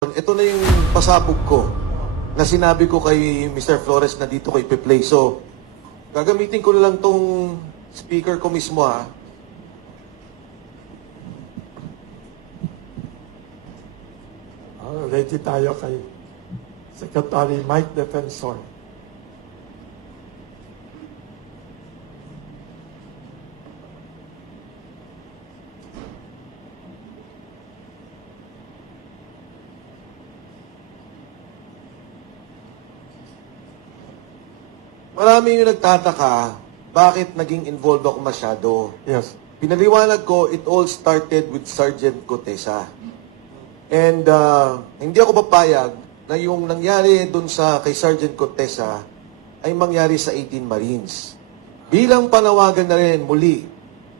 Ito na yung pasabog ko na sinabi ko kay Mr. Flores na dito ko ipi-play. So, gagamitin ko na lang tong speaker ko mismo ha. Ready tayo kay Secretary Mike Defensor. Marami yung nagtataka bakit naging involved ako masyado. Yes. Pinaliwanag ko, it all started with Sergeant Gutesa. And hindi ako papayag na yung nangyari dun sa kay Sergeant Gutesa ay mangyari sa 18 Marines. Bilang panawagan na rin muli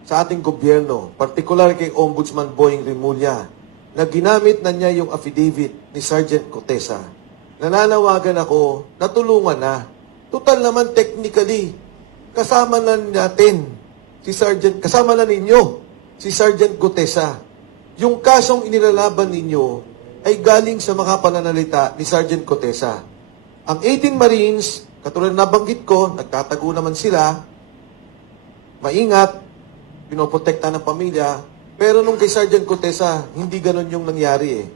sa ating gobyerno, partikular kay Ombudsman Boying Rimulya, na ginamit na niya yung affidavit ni Sergeant Gutesa. Nananawagan ako na tulungan na. Total naman technically, kasama na natin si Sergeant, kasama na ninyo si Sergeant Gutesa. Yung kasong inilalaban ninyo ay galing sa mga pananalita ni Sergeant Gutesa. Ang 18 Marines, katulad na nabanggit ko, nagtatago naman sila, maingat, pinoprotekta ng pamilya, pero nung kay Sergeant Gutesa, hindi ganun yung nangyari eh.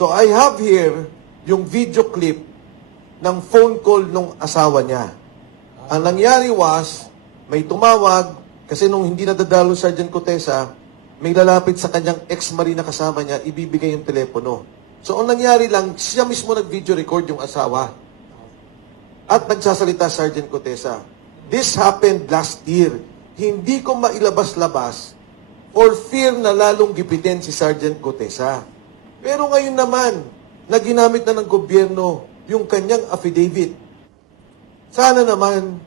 So I have here yung video clip ng phone call nung asawa niya. Ang nangyari was, may tumawag, kasi nung hindi nadadalo Sergeant Gutesa, may lalapit sa kanyang ex-marine na kasama niya, ibibigay yung telepono. So, ang nangyari lang, siya mismo nag-video record yung asawa. At nagsasalita Sergeant Gutesa. This happened last year. Hindi ko mailabas-labas for fear na lalong gipitin si Sergeant Gutesa. Pero ngayon naman, na ginamit na ng gobyerno yung kanyang affidavit. Sana naman,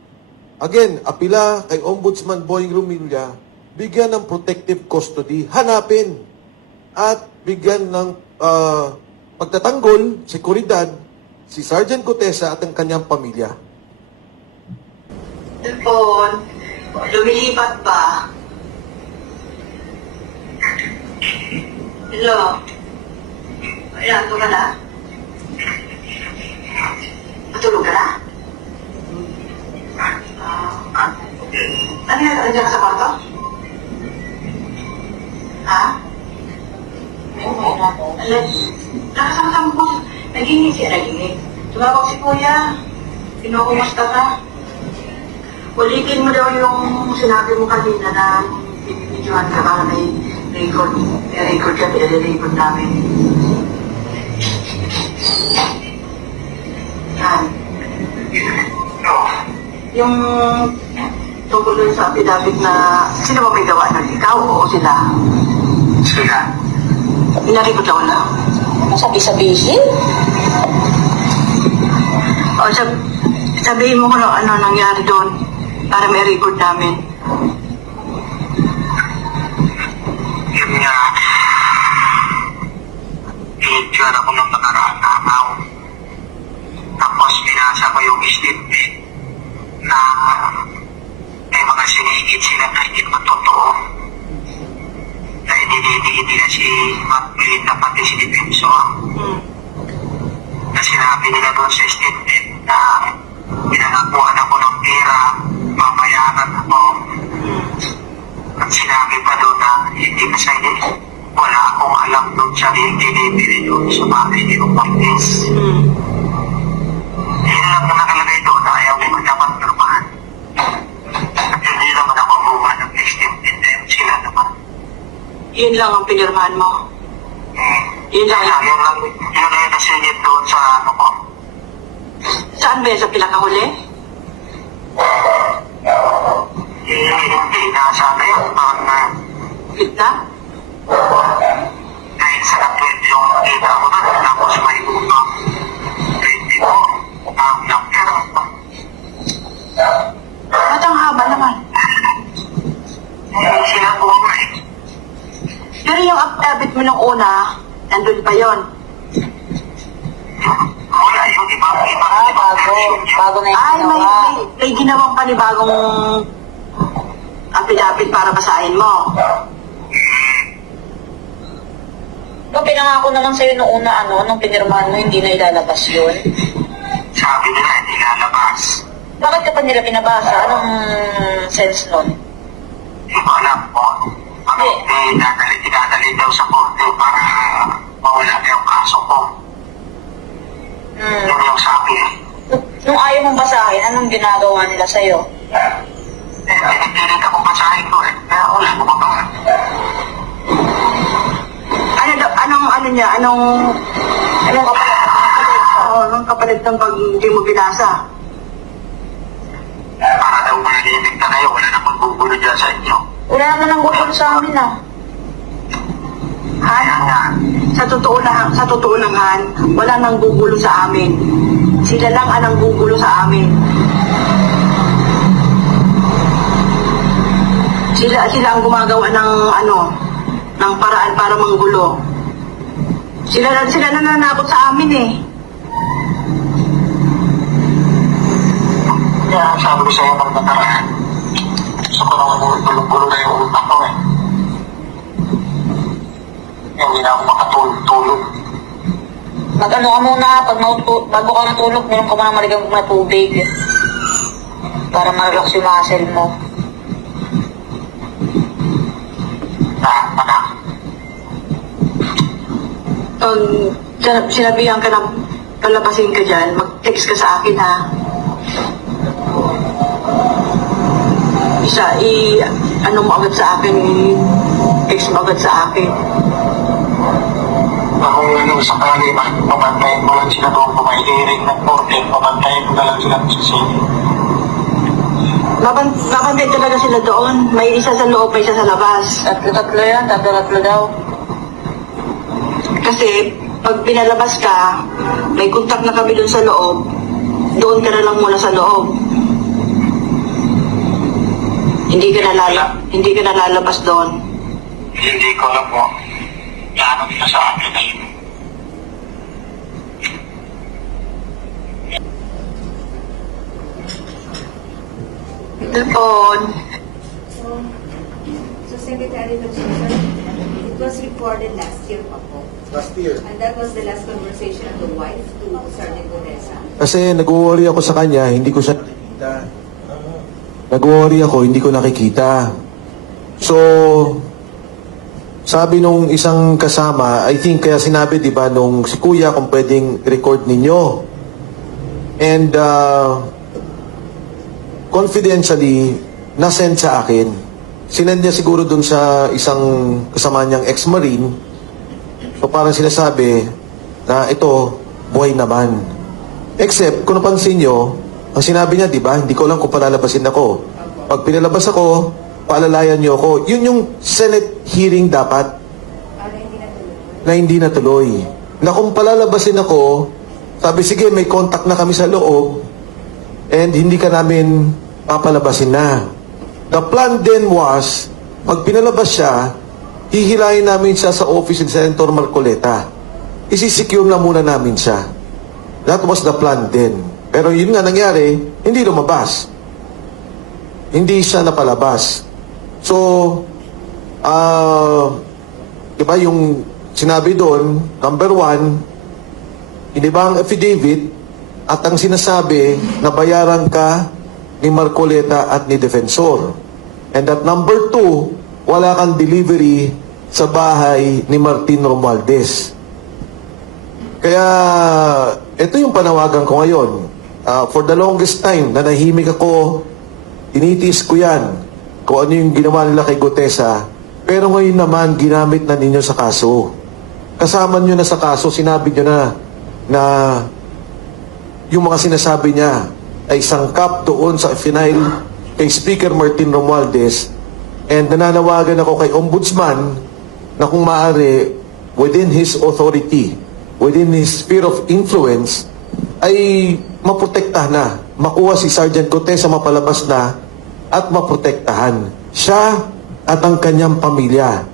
again, apila kay Ombudsman Boying Rimulya, bigyan ng protective custody, hanapin, at bigyan ng pagtatanggol, seguridad, si Sergeant Gutesa at ang kanyang pamilya. Telefon, lumilipat pa. Hello? Ayan, ito ka na? Matulog ka na? Ano yan? Nandiyan ka sa kwarto? Ha? Nakasama mo po. Naginig siya, naginig. Tumawag si Kuya. Kinukumusta ka? Ulitin mo daw yung sinabi mo kanina na binibidyohan ka para may record. May record ka, pinag-record namin. Yan. Yung tungkol dun sa affidavit na sino ba may gawa nun? Ikaw o sila? Sila. Inarikot ako na. Ano sabi-sabihin? O, sabihin mo kung ano nangyari doon para may record namin. Yun nga, pinityan ako ng nakaraang araw. Tapos binasa ko yung statement na may mga sinigit sila na hindi matotoo. Na hindi na si Maclean na pati si Defenso. Na sinabi nila doon sa statement na pinanakuhan ako ng pera, mamayaran ako. At sinabi pa doon na hindi kasi wala akong alam doon sa delivery doon sa bahay ni Umartes. Yun lang mo nakalagay doon na ayaw mo dapat normahan. At hindi naman ako gumawa ng statement na yun sila naman. Yun lang ang pinirmahan mo. Yun lang. Yun lang yung nasinit doon sa ano ko. Saan ba yan? Sa pinakahuli? Hindi na sana yun. Gitna? Dahil sa na-12 yung nakita ko na, tapos may utang 20 mo, ang number. Ba't ang haba naman? Sila po nga eh. Pero yung affidavit mo nung una, nandun pa yon. Wala yung iba. Bago na yung Ay, ginawa. may ginawang panibagong affidavit para basahin mo. Pinangako naman sa'yo noong una, nung pinirmahan mo, hindi na ilalabas yun. Sabi nila, hindi lalabas. Bakit ka pa nila pinabasa? Anong sense nun? Hindi ko alam po. Idadali daw sa korte para mawala na yung kaso ko. Yun yung sabi. Nung ayaw mong basahin, anong ginagawa nila sa'yo? Pinipilit akong basahin ko eh. Kaya wala ko ba? Anong kapalit? Oo, anong kapalit ng pag hindi mo binasa? Para daw manahimik na kayo, wala namang gugulo dyan sa inyo. Wala naman ang gugulo sa amin, Han, sa totoo lang, Han, wala nang gugulo sa amin. Sila lang ang gugulo sa amin. Sila ang gumagawa ng paraan para manggulo. Sila nananakot sa amin eh. Kaya sabi ko sa'yo ng nakaraan, gusto ko nang gulo na yung utak ko eh. Hindi na ako makatulog. Mag-ano ka muna, bago ka matulog, meron ka muna maligang na tubig. Para ma-relax yung muscle mo. Anak. Sinabihan ka na palabasin ka dyan, mag-text ka sa akin ha. Ano mo agad sa akin, text mo agad sa akin. Kung sakali, pabantayin mo lang sila doon kung may hearing ng korte, pabantayin mo na lang sila sa sini. Babantay talaga sila doon. May isa sa loob, may isa sa labas. Tatlo yan, tatlo daw. Kasi pag pinalabas ka, may contact na kami doon sa loob, doon ka na lang muna sa loob. Hindi ka na lalabas doon. Hindi ko alam po. Plano nila sa akin na yun. Doon. So, Secretary Pacheco, it was reported last year pa po. Last year. And that was the last conversation of the wife to Sergeant Odessa. Kasi nag-worry ako sa kanya, hindi ko siya nakikita. Nag-worry ako, hindi ko nakikita. So, sabi nung isang kasama, I think kaya sinabi, di ba, nung si Kuya, kung pwedeng record ninyo. And, confidentially, nasend sa akin. Sinend niya siguro dun sa isang kasama niyang ex-marine. So, parang sinasabi na ito, buhay naman. Except, kung napansin nyo, ang sinabi niya, di ba, hindi ko lang kung palalabasin ako. Pag pinalabas ako, paalalayan niyo ako. Yun yung Senate hearing dapat Para hindi natuloy. na hindi natuloy. Na kung palalabasin ako, sabi, sige, may contact na kami sa loob and hindi ka namin papalabasin na. The plan then was, pag pinalabas siya, hihilahin namin siya sa office ni Senator Marcoleta. Isisecure na muna namin siya. That was the plan then. Pero yun nga nangyari, hindi lumabas. Hindi siya napalabas. So, diba yung sinabi doon, number 1, hindi ba ang affidavit at ang sinasabi na bayaran ka ni Marcoleta at ni Defensor. And at number 2, wala kang delivery sa bahay ni Martin Romualdez. Kaya, ito yung panawagan ko ngayon. For the longest time, nanahimik ako, tinitiis ko yan, kung ano yung ginawa nila kay Gutesa. Pero ngayon naman, ginamit na ninyo sa kaso. Kasama nyo na sa kaso, sinabi nyo na yung mga sinasabi niya ay sangkap doon sa final kay Speaker Martin Romualdez, and nananawagan ako kay Ombudsman na kung maaari, within his authority, within his sphere of influence, ay maprotektahan na, makuha si Sergeant Gutesa, mapalabas na, at maprotektahan siya at ang kanyang pamilya.